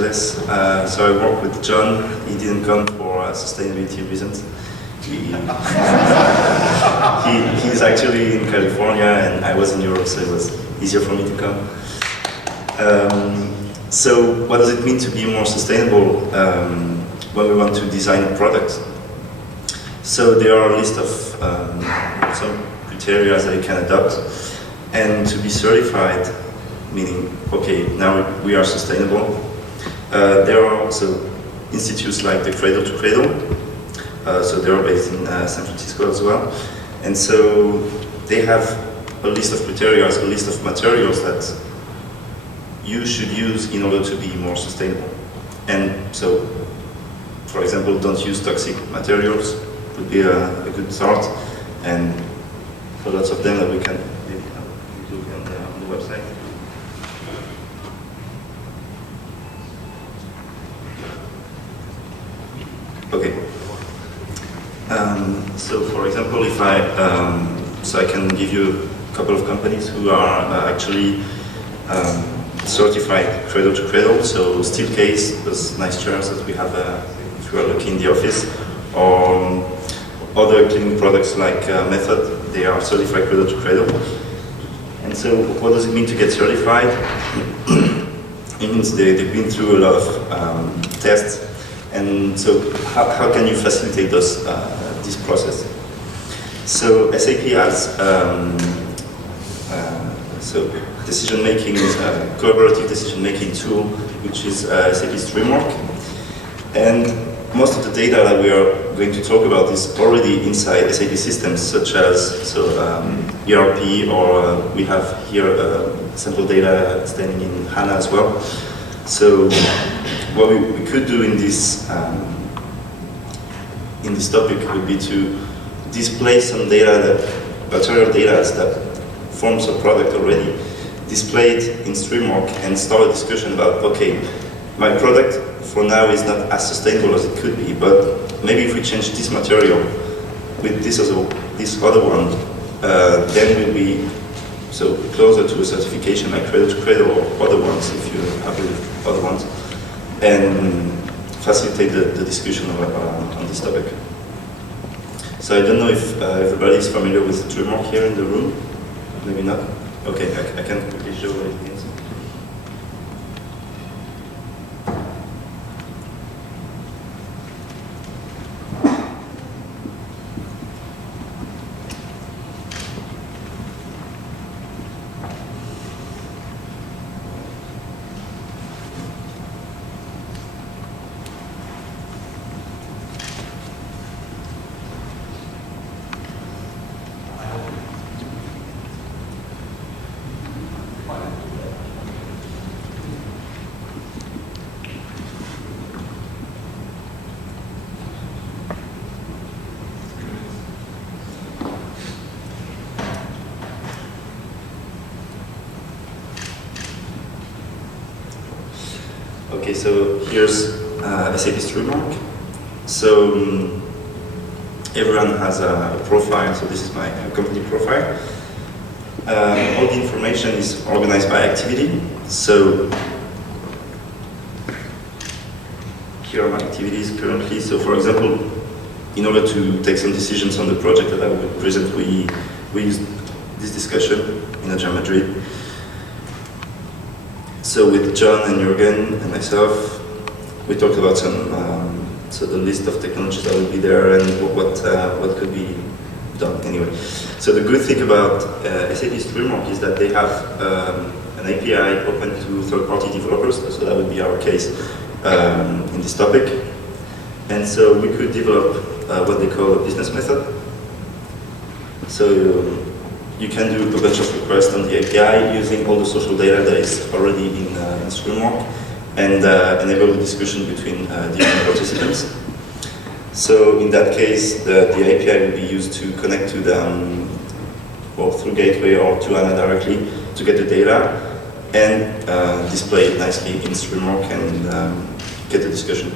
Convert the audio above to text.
Yes, so I work with John. He didn't come for sustainability reasons. He's actually in California and I was in Europe, so it was easier for me to come. So what does it mean to be more sustainable when we want to design a product? So there are a list of some criteria that you can adopt, and to be certified, meaning, okay, now we are sustainable. There are also institutes like the Cradle to Cradle, so they are based in San Francisco as well, and so they have a list of criteria, a list of materials that you should use in order to be more sustainable. And so, for example, don't use toxic materials would be a good start, and for lots of them that we can look on the website. Okay. So, for example, if I can give you a couple of companies who are actually certified Cradle to Cradle. So, Steelcase, those nice chairs that we have if you are looking in the office, or other cleaning products like Method, they are certified Cradle to Cradle. And so, what does it mean to get certified? It means they've been through a lot of tests. And so, how can you facilitate this process? So, SAP has decision-making, collaborative decision-making tool, which is SAP Streamwork. And most of the data that we are going to talk about is already inside SAP systems, such as ERP, or we have here sample data standing in HANA as well. So what we could do in this topic would be to display some data, material data that forms a product already, display it in Streamwork and start a discussion about, okay, my product for now is not as sustainable as it could be, but maybe if we change this material with this other one, then we'll be so closer to a certification like Cradle to Cradle or other ones if you're happy with other ones, and facilitate the discussion on this topic. So I don't know if everybody is familiar with Streamwork here in the room. Maybe not. Okay, I can quickly show what it means. Okay, so here's SAP Streamwork. So everyone has a profile, so this is my company profile. All the information is organized by activity. So here are my activities currently. So for example, in order to take some decisions on the project that I will present, we used this discussion in Agile Madrid. So with John and Jürgen and myself, we talked about so the list of technologies that will be there and what could be done anyway. So the good thing about SAP Streamwork is that they have an API open to third-party developers, so that would be our case in this topic. And so we could develop what they call a business method. So you can do a bunch of requests on the API using all the social data that is already in Streamwork and enable the discussion between different participants. So in that case, the API will be used to connect to them through Gateway or to HANA directly to get the data and display it nicely in Streamwork and get the discussion.